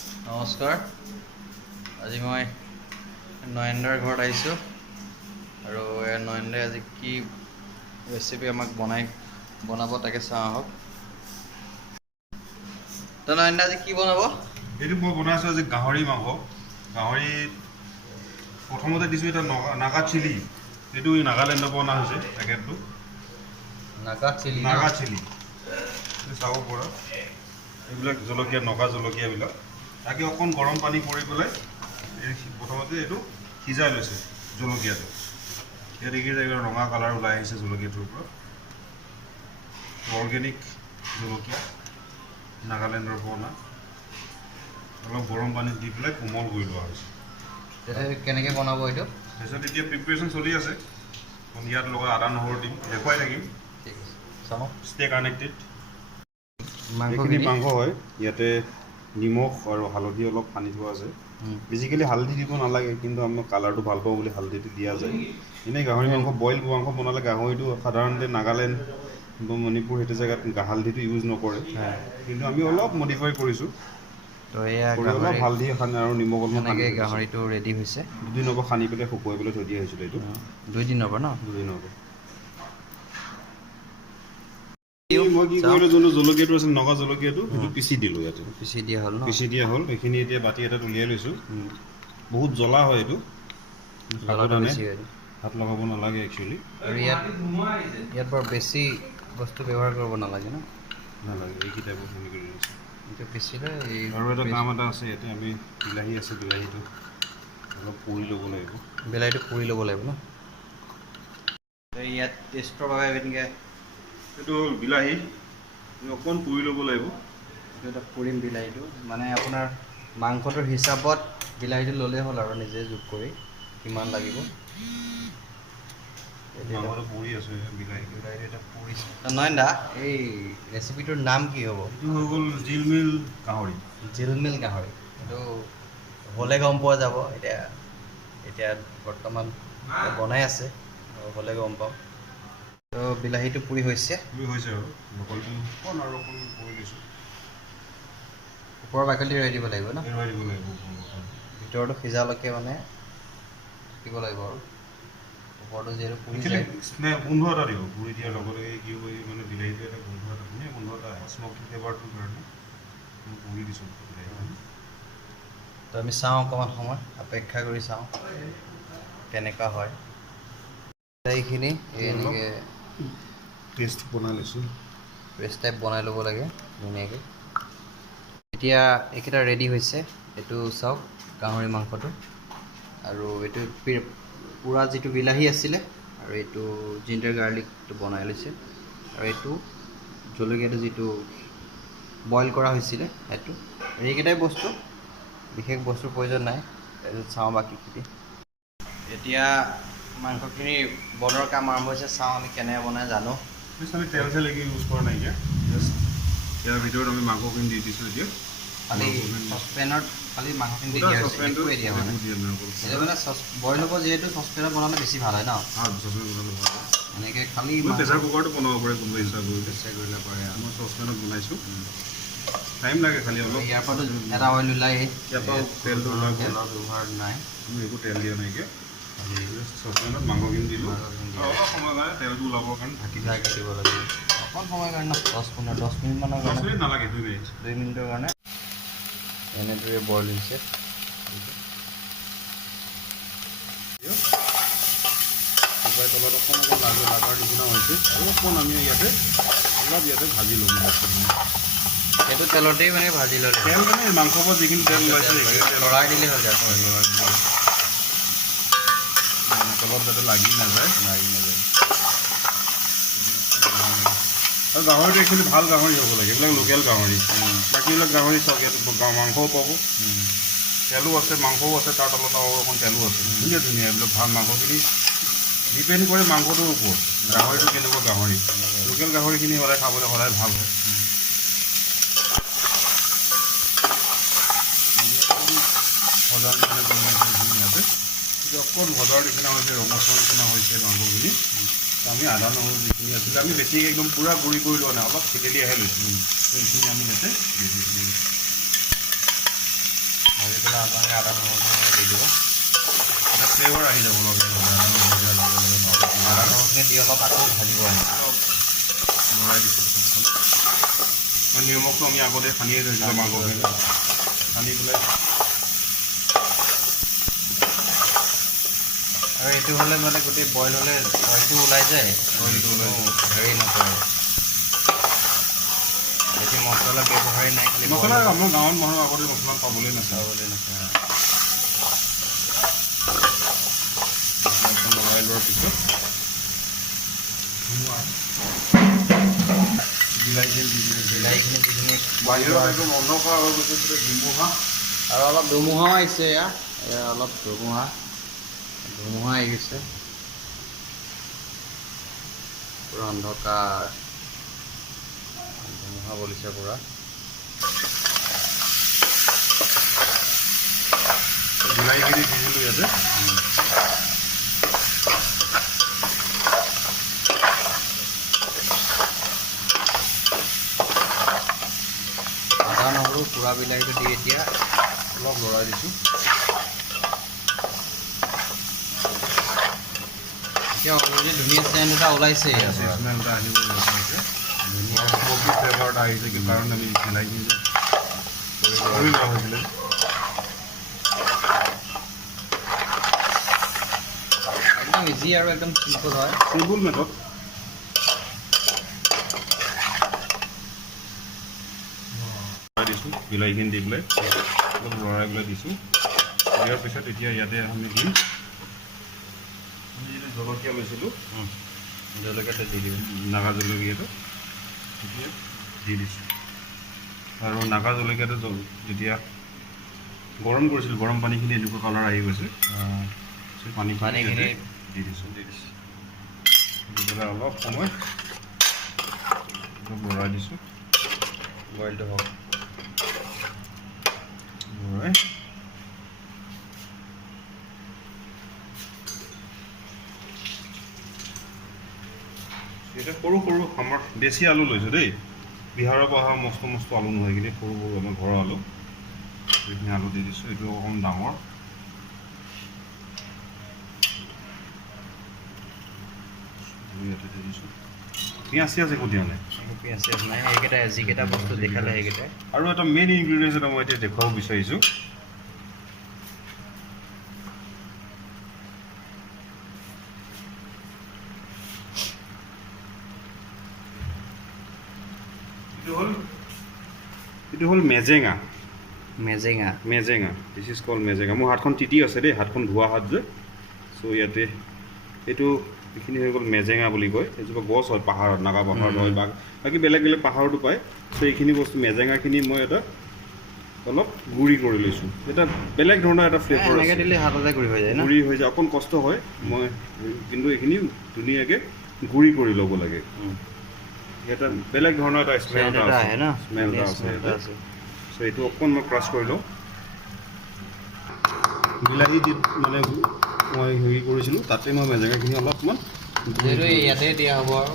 নমস্কাৰ। আজি মই নয়নদাৰ ঘৰত আহিছোঁ আৰু নয়নদাই আজি কি ৰেচিপি আমাক বনাব তাকে চাওঁ আহক। তো নয়নদা আজি কি বনাব? এইটো মই বনাইছোঁ আজি গাহৰি মাংস। গাহৰিত প্ৰথমতে দিছোঁ এটা নাগা চিলি। এইটো নাগালেণ্ডৰ পৰা অনা হৈছে পেকেটটো। নাগা চিলি চাব পৰা এইবিলাক জলকীয়া নগা জলকীয়াবিলাক তাকে অকণ গৰম পানী কৰি পেলাই প্ৰথমতে এইটো সিজাই লৈছে জলকীয়াটো। ইয়াত দেখিছে ৰঙা কালাৰ ওলাই আহিছে জলকীয়াটোৰ পৰা। অৰ্গেনিক জলকীয়া নাগালেণ্ডৰ পৰা অনা। অলপ গৰম পানীত দি পেলাই কোমল কৰি লোৱা হৈছে। কেনেকৈ বনাব এইটো? তাৰপিছত এতিয়া প্ৰিপেৰেশ্যন চলি আছে। ইয়াত লগত আদা নহৰু দিম, দেখুৱাই থাকিম। ঠিক আছে, চাওঁ। Stay connected. মাংসখিনি মাংস হয়। ইয়াতে নিমখ আৰু হালধি অলপ সানি থোৱা আছে। বেছিকেলি হালধি দিব নালাগে, কিন্তু আমি কালাৰটো ভাল পাওঁ বুলি হালধিটো দিয়া যায়। এনেই গাহৰি মাংস বইল মাংস বনালে গাহৰিটো সাধাৰণতে নাগালেণ্ড বা মণিপুৰ সেইটো জেগাত হালধিটো ইউজ নকৰে, কিন্তু আমি অলপ মডিফাই কৰিছোঁ। তো এয়া অলপ হালধি সানি আৰু নিমখ অলপ সানি এনেকৈ গাহৰিটো ৰেডি হৈছে। দুদিনৰ পৰা সানি পেলাই শুকুৱাই পেলাই থৈ দিয়া হৈছিলে। এইটো 2 দিনৰ পৰা ন? 2 দিনৰ পৰা। মই কি কৰিলোঁ, যোনটো জলকীয়াটো আছিল নগা জলকীয়াটো সেইটো পিচি দিলোঁ। ইয়াতে পিচি দিয়া হ'ল ন? পিচি দিয়া হ'ল। এইখিনি এতিয়া বাতি এটাত উলিয়াই লৈছোঁ। বহুত জ্বলা হয় এইটো, হাত লগাব নালাগে একচুৱেলি। আৰু ইয়াত বৰ বেছি বস্তু ব্যৱহাৰ কৰিব নালাগে ন? নালাগে। এইকেইটা বস্তু কৰি লৈছোঁ। এইটো পিচিলে আৰু এটা কাম এটা আছে ইয়াতে, আমি বিলাহী আছে, বিলাহীটো অলপ পুৰি ল'ব লাগিব। বিলাহীটো পুৰি ল'ব লাগিব ন? ইয়াত টেষ্টৰ বাবে এনেকৈ এইটো হ'ল বিলাহী, অকণ পুৰি ল'ব লাগিব। এইটো এটা পুৰিম বিলাহীটো, মানে আপোনাৰ মাংসটোৰ হিচাপত বিলাহীটো ল'লেই হ'ল আৰু নিজে যোগ কৰি কিমান লাগিব। মাংসটো পুৰি আছোঁ, বিলাহী এটা পুৰিছে। নয়নদা, এই ৰেচিপিটোৰ নাম কি হ'ব? এইটো হৈ গ'ল জিলমিল গাহৰি। জিলমিল গাহৰি। এইটো হ'লে গম পোৱা যাব। এতিয়া বৰ্তমান বনাই আছে, হ'লে গম পাম। তো বিলাহীটো পুৰি হৈছে আৰু বাকলিটো অকণ পুৰি দিছোঁ। ওপৰৰ বাকলি এৰাই দিব লাগিব ন? এৰুৱাই দিব লাগিব। ভিতৰটো সিজালৈকে মানে দিব লাগিব আৰু ওপৰটো যিহেতু পুৰি যায়। গোন্ধ এটা দিব পুৰি দিয়াৰ লগতে। কি হয় মানে বিলাহীটো এটা গোন্ধ এটা, ধুনীয়া গোন্ধ এটা আহে স্মকি ফ্লেভাৰটোৰ কাৰণে মই পুৰি দিছোঁ বিলাহীখিনি। তো আমি চাওঁ, অকণমান সময় অপেক্ষা কৰি চাওঁ কেনেকুৱা হয়। এইখিনি এনেকৈ পেষ্ট বনাই লৈছোঁ। পেষ্ট টাইপ বনাই ল'ব লাগে ধুনীয়াকৈ। এতিয়া এইকেইটা ৰেডি হৈছে। এইটো চাওক গাহৰি মাংসটো, আৰু এইটো পুৰা যিটো বিলাহী আছিলে, আৰু এইটো জিঞ্জাৰ গাৰ্লিকটো বনাই লৈছে, আৰু এইটো জলকীয়াটো যিটো বইল কৰা হৈছিলে সেইটো। এইকেইটাই বস্তু, বিশেষ বস্তুৰ প্ৰয়োজন নাই। তাৰপিছত চাওঁ বাকীখিনি। এতিয়া মাংসখিনি বনোৱাৰ কাম আৰম্ভ হৈছে। চাওঁ আমি কেনেকৈ বনাই জানো। আমি তেল চেল ইউজ কৰা নাইকিয়া, জাষ্ট ইয়াৰ ভিতৰত আমি মাংসখিনি দি দিছোঁ। এতিয়া খালি চচপেনত খালি মাংসখিনি দি দিয়া হৈছে, একোৱে দিয়া হোৱা নাই। এতিয়া মানে বইল হ'ব যিহেতু চচপেনত বনালে বেছি ভাল হয় ন? চচপেনত বনালে ভাল হয়। এনেকৈ খালি প্ৰেছাৰ কুকাৰটো বনাব পাৰে, কোনোবাই ইচ্ছা কৰিলে চেষ্টা কৰিলে পাৰে। মই চচপেনত বনাইছোঁ। টাইম লাগে খালি অলপ। ইয়াৰ পৰাতো এটা অইল ওলাই, ইয়াৰ পৰা তেলটো ওলাব। তেলৰ ব্যৱহাৰ নাই, আমি একো তেল দিয়া নাইকিয়া। চচপেনত মাংসখিনি দিলোঁ, অলপ সময়ৰ কাৰণে তেলটো ওলাবৰ কাৰণে ঢাকি দিব লাগে। অকণ সময়ৰ কাৰণে 10 মিনিটমানৰ 10 কাৰণে, মিনিট নালাগে, 2 মিনিট। 2 মিনিটৰ কাৰণে এনেদৰে বইল হৈছে। শুকাই তলত অকণ লাগাৰ নিচিনা হৈছে, আৰু অকণ আমি ইয়াতে ভাজি ল'ম। সেইটো তেলতেই মানে ভাজি ল'লে, তেল মানে মাংসৰ পৰা যিখিনি তেল ওলাইছে লৰাই দিলেই হ'ল। তলত যাতে লাগি নাযায়। আৰু গাহৰিটো একচুৱেলি ভাল গাহৰি হ'ব লাগে, এইবিলাক লোকেল গাহৰি। বাকীবিলাক গাহৰি চাওক, ইয়াত মাংসও পাব, তেলো আছে, মাংসও আছে, তাৰ তলত আৰু অকণ তেলো আছে। ধুনীয়া এইবিলাক ভাল। মাংসখিনি ডিপেণ্ড কৰে মাংসটোৰ ওপৰত, গাহৰিটো কেনেকুৱা গাহৰি। লোকেল গাহৰিখিনি সদায় খাবলৈ সদায় ভাল হয়। ভজাৰ নিচিনা হৈছে, ৰঙচুৱা নিচিনা হৈছে মাংসখিনি। আমি আদা নহৰু যিখিনি আছিলে, আমি বেছিকৈ একদম পূৰা গুড়ি কৰি লোৱা নাই, অলপ থেতেলিয়াহে লৈছোঁ। সেইখিনি আমি ইয়াতে দি দিছোঁ। পেলাই আপোনালোকে আদা নহৰুখিনি দি দিব। এটা ফ্লেভাৰ আহি যাব লগে আদা নহৰুখিনি দি অলপ আকৌ ভাজিব আনি লৰাই দিছোঁ। নিমখটো আমি আগতে সানিয়ে থৈছিলোঁ মাংসখিনি, সানি পেলাই। আৰু এইটো হ'লে মানে গোটেই বইল হ'লে অইলটো ওলাই যায়, হেৰি নকৰে, বেছি মছলা ব্যৱহাৰেই নাই, খালি মছলা আমাৰ গাঁৱত মানুহ আগতে মছলা পাবলৈ নাচায়। লৰাই লোৱাৰ পিছত বিলাহীখিনি যিখিনি বাহিৰত একদম অন্ধকাৰ হৈ গৈছে, ধুমুহা আৰু অলপ ধুমুহাও আহিছে। এয়া অলপ ধুমুহা আহি গৈছে, পুৰা অন্ধকাৰ, ধুমুহা বলিছে পুৰা। বিলাহীখিনি দিছিলোঁ ইয়াতে। আদা নহৰু পুৰা বিলাহীটো দি এতিয়া অলপ লৰাই দিছোঁ। এতিয়া অলৰেডি ধুনীয়া চেণ্ট এটা ওলাইছে, স্মেল এটা আহিব লৈছে, ধুনীয়া স্মকি ফ্লেভাৰ এটা আহিছে, কাৰণ আমি বিলাহীখিনি কৰি লোৱা হৈছিলে। একদম ইজি আৰু একদম চিম্পল হয়, চিম্পুল মেথড। দিছোঁ বিলাহীখিনি দি পেলাই অলপ লৰাই পেলাই দিছোঁ। দিয়াৰ পিছত এতিয়া ইয়াতে আমি দিম আমি যিটো জলকীয়া লৈছিলোঁ, জলকীয়াটো দি দিম, নাগা জলকীয়াটো এতিয়া দি দিছোঁ। আৰু নাগা জলকীয়াটো যেতিয়া গৰম কৰিছিলোঁ, গৰম পানীখিনি এনেকুৱা কালাৰ আহি গৈছে, পানীখিনি দি দিছোঁ। দি পেলাই অলপ সময় লৰাই দিছোঁ, বইলটো হওক। লৰাই এতিয়া সৰু সৰু আমাৰ দেশী আলু লৈছোঁ দেই, বিহাৰৰ পৰা অহা মস্ত আলু নহয়, এইখিনি সৰু সৰু আমাৰ ঘৰৰ আলু, এইখিনি আলু দি দিছোঁ। এইটো অকণমান ডাঙৰ, ইয়াতে দি দিছোঁ। পিঁয়াজ চিয়াজ একো দিয়া নাই, পিঁয়াজ চিয়াজ নাই, সেইকেইটা যিকেইটা বস্তু দেখালে সেইকেইটাই। আৰু এটা মেইন ইনগ্ৰিডিয়েণ্টছ এটা মই এতিয়া দেখুৱাব বিচাৰিছোঁ। এইটো হ'ল Mezenga. This is cold Mezenga. মোৰ হাতখন তিতি আছে দেই, হাতখন ধোৱা হাত যে, চ' ইয়াতে এইখিনি হৈ গ'ল মেজেঙা বুলি কয়। এজোপা গছ হয় পাহাৰত, নাগা পাহাৰত হয়, বাকী বেলেগ পাহাৰতো পায়। চ' এইখিনি বস্তু মেজেঙাখিনি মই এটা অলপ গুড়ি কৰি লৈছোঁ, এটা বেলেগ ধৰণৰ এটা ফ্লেভাৰ আছে, দিলে হাততে গুড়ি হৈ যায়, গুড়ি হৈ যায়, অকণ কষ্ট হয়, মই কিন্তু এইখিনি ধুনীয়াকৈ গুড়ি কৰি ল'ব লাগে। এটা বেলেগ ধৰণৰ এটা স্মেল এটা আছে। চ' এইটো অকণ মই ক্ৰাছ কৰি লওঁ। বিলাহী দি মানে মই হেৰি কৰিছিলোঁ, তাতে মই মেজেঙাখিনি অলপমান ইয়াতে দিয়া হ'ব আৰু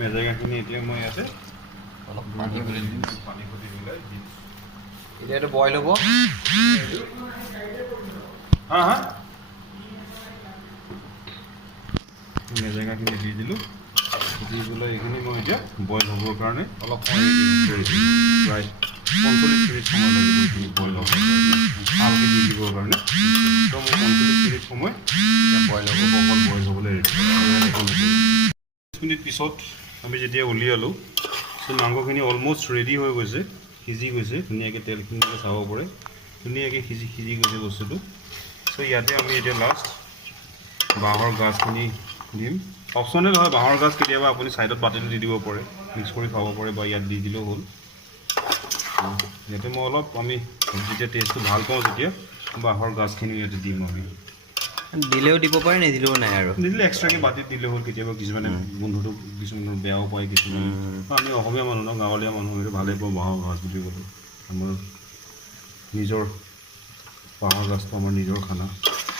মেজেঙাখিনি এতিয়া মই ইয়াতে অলপ পানী পানী সতি মিলাই দি এতিয়া এইটো বইল হ'ব। মেজেঙাখিনি দি দিলোঁ, দি পেলাই এইখিনি মই এতিয়া বইল হ'বৰ কাৰণে অলপ সময় প্ৰায় 45 মিনিট সময় লাগিব এইখিনি বইল হ'বৰ কাৰণে, ভালকৈ দি দিবৰ কাৰণে। ত' মোৰ 45 মিনিট সময় এতিয়া বইল হ'ব, অকল বইল হ'বলৈ ৰেডি। 40 মিনিট পিছত আমি যেতিয়া উলিয়ালোঁ, চ' মাংসখিনি অলমষ্ট ৰেডি হৈ গৈছে, সিজি গৈছে ধুনীয়াকৈ, তেলখিনি চাব পাৰে, ধুনীয়াকৈ সিজি গৈছে বস্তুটো। চ' ইয়াতে আমি এতিয়া লাষ্ট বাঁহৰ গাজখিনি দিম। অপশ্যনেল হয়, বাঁহৰ গাজ কেতিয়াবা আপুনি ছাইডত বাতিটো দি দিব পাৰে, মিক্স কৰি খাব পাৰে, বা ইয়াত দি দিলেও হ'ল। ইয়াতে মই অলপ আমি যেতিয়া টেষ্টটো ভাল পাওঁ, যেতিয়া বাঁহৰ গাজখিনি ইয়াতে দিম। আমি দিলেও দিব পাৰে, নিদিলেও নাই আৰু নিদিলে এক্সট্ৰাকৈ বাতিত দিলে হ'ল। কেতিয়াবা কিছুমানে গোন্ধটো কিছুমানৰ বেয়াও পায়, কিছুমানে আমি অসমীয়া মানুহ ন, গাঁৱলীয়া মানুহ সেইটো ভালেই পাওঁ বাঁহৰ গাজ বুলি ক'লে। আমাৰ নিজৰ বাঁহৰ গাজটো আমাৰ নিজৰ খানা।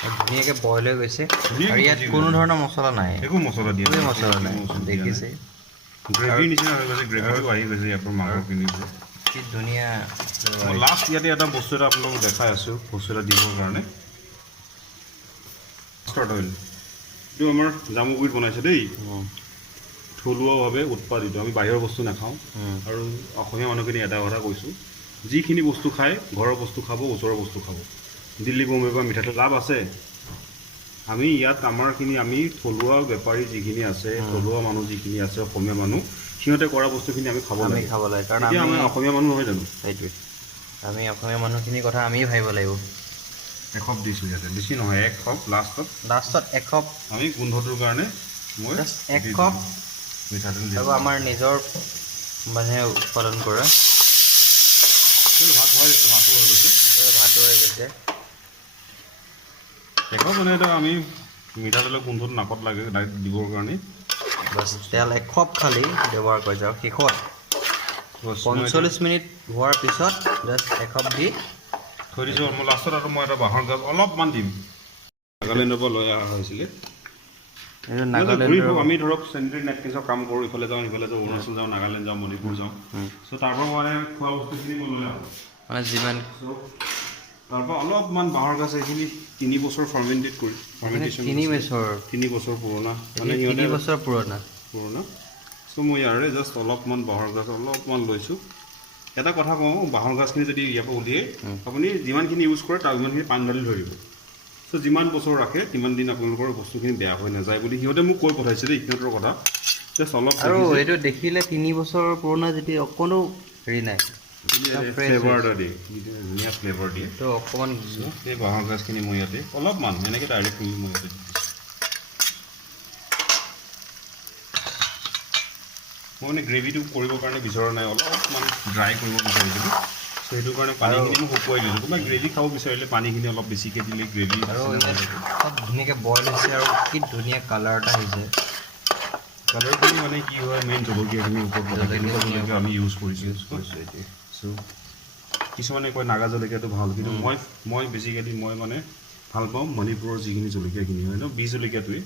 ধুনীয়াকৈ বইল হৈ গৈছে, আৰু ইয়াত কোনো ধৰণৰ মছলা নাই, একো মছলা দিয়া নাই, মছলা নাই, দেখিছে গ্ৰেভিৰ নিচিনা হৈ গৈছে, গ্ৰেভিটো আহি গৈছে ইয়াৰ পৰা মাংসখিনি। কি ধুনীয়া মই লাষ্ট ইয়াতে এটা বস্তু এটা আপোনালোকক দেখাই আছোঁ বস্তু এটা দিবৰ কাৰণে ষ্টাৰ্ট অইল এইটো আমাৰ জামুগুৰিত বনাইছে দেই থলুৱাভাৱে উৎপাদিত আমি বাহিৰৰ বস্তু নাখাওঁ আৰু অসমীয়া মানুহখিনি এটা কথা কৈছোঁ যিখিনি বস্তু খায় ঘৰৰ বস্তু খাব ওচৰৰ বস্তু খাব দিল্লী বম্বেৰ পৰা মিঠাতেল লাভ আছে আমি ইয়াত আমাৰখিনি আমি থলুৱা বেপাৰী যিখিনি আছে থলুৱা মানুহ যিখিনি আছে অসমীয়া মানুহ সিহঁতে কৰা বস্তুখিনি আমি খাব লাগে কাৰণ এতিয়া আমি অসমীয়া মানুহ নহয় জানো সেইটোৱে আমি অসমীয়া মানুহখিনিৰ কথা আমিয়ে ভাবিব লাগিব এসপ দিছোঁ ইয়াতে বেছি নহয় এক কাপ লাষ্টত এসপ আমি গোন্ধটোৰ কাৰণে মই এক কাপ মিঠাতেল আৰু আমাৰ নিজৰ মানুহে উৎপাদন কৰা ভাত ভৰাই দিছোঁ ভাতো হৈ গৈছে ভাতো হৈ গৈছে এসপ মানে এটা আমি মিঠাতেলৰ গোন্ধটো নাকত লাগে ডাইৰেক্ট দিবৰ কাৰণে বাছ তেল এসপ খালি ব্যৱহাৰ কৰি যাওঁ শেষত 45 মিনিট হোৱাৰ পিছত জাষ্ট এসপ দি থৈ দিছোঁ মই লাষ্টত আৰু মই এটা বাঁহৰ গাজ অলপমান দিম নাগালেণ্ডৰ পৰা লৈ অহা হৈছিলে আমি ধৰক চেনিটেৰী নেপকিনছৰ কাম কৰোঁ ইফালে যাওঁ অৰুণাচল যাওঁ নাগালেণ্ড যাওঁ মণিপুৰ যাওঁ চ' তাৰ পৰা মানে খোৱা বস্তুখিনি মই লৈ আহোঁ মানে যিমান তাৰপৰা অলপমান বাঁহৰ গাজ এইখিনি 3 বছৰ ফাৰ্মেণ্টেড কৰি 3 বছৰ পুৰণা মানে 3 বছৰ পুৰণা চ' মই ইয়াৰে জাষ্ট অলপমান বাঁহৰ গাজ অলপমান লৈছোঁ এটা কথা কওঁ বাঁহৰ গাজখিনি যদি ইয়াৰ পৰা উলিয়াই আপুনি যিমানখিনি ইউজ কৰে তাৰ ইমানখিনি পানী ঢালি ধৰি দিব চ' যিমান বছৰ ৰাখে তিমান দিন আপোনালোকৰ বস্তুখিনি বেয়া হৈ নাযায় বুলি সিহঁতে মোক কৈ পঠাইছে দেই সিহঁতৰ কথা জাষ্ট অলপ আৰু এইটো দেখিলে 3 বছৰ পুৰণা যেতিয়া অকণো হেৰি নাই ফ্লেভাৰ এটা দিয়ে ধুনীয়া ফ্লেভাৰ দিয়ে তো অকণমান এই বাঁহৰ গাজখিনি মই ইয়াতে অলপমান এনেকৈ ডাইৰেক্ট কৰি মই ইয়াতে মই মানে গ্ৰেভিটো কৰিবৰ কাৰণে বিচৰা নাই অলপমান ড্ৰাই কৰিব বিচাৰিছিলোঁ চ' সেইটো কাৰণে পানীখিনি মই শুকুৱাই দিলোঁ কোনোবাই গ্ৰেভি খাব বিচাৰিলে পানীখিনি অলপ বেছিকৈ দিলে গ্ৰেভি আৰু চব ধুনীয়াকৈ বইল হৈছে আৰু কি ধুনীয়া কালাৰ এটা হৈছে কালাৰখিনি মানে কি হয় মেইন জলকীয়াখিনিৰ ওপৰত কেনেকুৱা জলকীয়া আমি ইউজ কৰিছোঁ চ' কিছুমানে কয় নাগা জলকীয়াটো ভাল কিন্তু মই বেছিকেলি মই মানে ভাল পাওঁ মণিপুৰৰ যিখিনি জলকীয়াখিনি হয় ন বীজ জলকীয়াটোৱে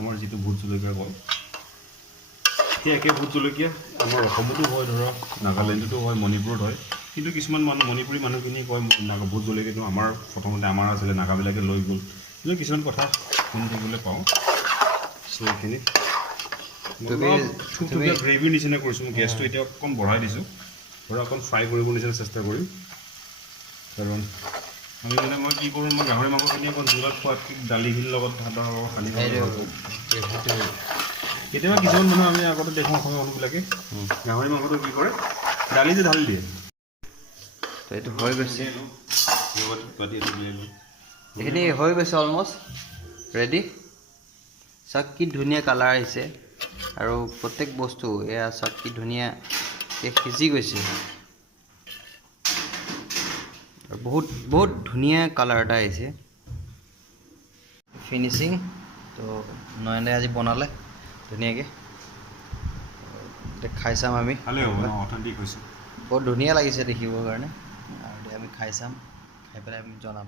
আমাৰ যিটো ভোট জলকীয়া কয় সেই একে ভোট জলকীয়া আমাৰ অসমতো হয় ধৰক নাগালেণ্ডতো হয় মণিপুৰত হয় কিন্তু কিছুমান মানুহ মণিপুৰী মানুহখিনি কয় ভোট জলকীয়াটো আমাৰ প্ৰথমতে আমাৰ আছিলে নাগাবিলাকে লৈ গ'ল কিন্তু কিছুমান কথা শুনি থাকিবলৈ পাওঁ চ' এইখিনি গ্ৰেভিৰ নিচিনা কৰিছোঁ মই গেছটো এতিয়া অকণ বঢ়াই দিছোঁ ধৰক অকণ ফ্ৰাই কৰিব নিচিনা চেষ্টা কৰিম কাৰণ আমি মানে মই কি কৰোঁ মই গাহৰি মাংসখিনি অকণ জোৰত খোৱাতকৈ দালিখিনিৰ লগত ভাতৰ সানি কেতিয়াবা কিছুমান মানুহ আমি আগতে দেখোঁ অসমীয়া মানুহবিলাকে গাহৰি মাংসটো কি কৰে দালিতে ঢালি দিয়ে তো এইটো হৈ গৈছে এইখিনি হৈ গৈছে অলমষ্ট ৰেডি চাওক কি ধুনীয়া কালাৰ আহিছে আৰু প্ৰত্যেক বস্তু এয়া চাওক কি ধুনীয়াকৈ সিজি গৈছে বহুত বহুত ধুনীয়া কালাৰ এটা আহিছে ফিনিচিং তো নয়নে আজি বনালে ধুনীয়াকৈ খাই চাম আমি অথেণ্টিক হৈছে বহুত ধুনীয়া লাগিছে দেখিবৰ কাৰণে আৰু আমি খাই চাম খাই পেলাই আমি জনাম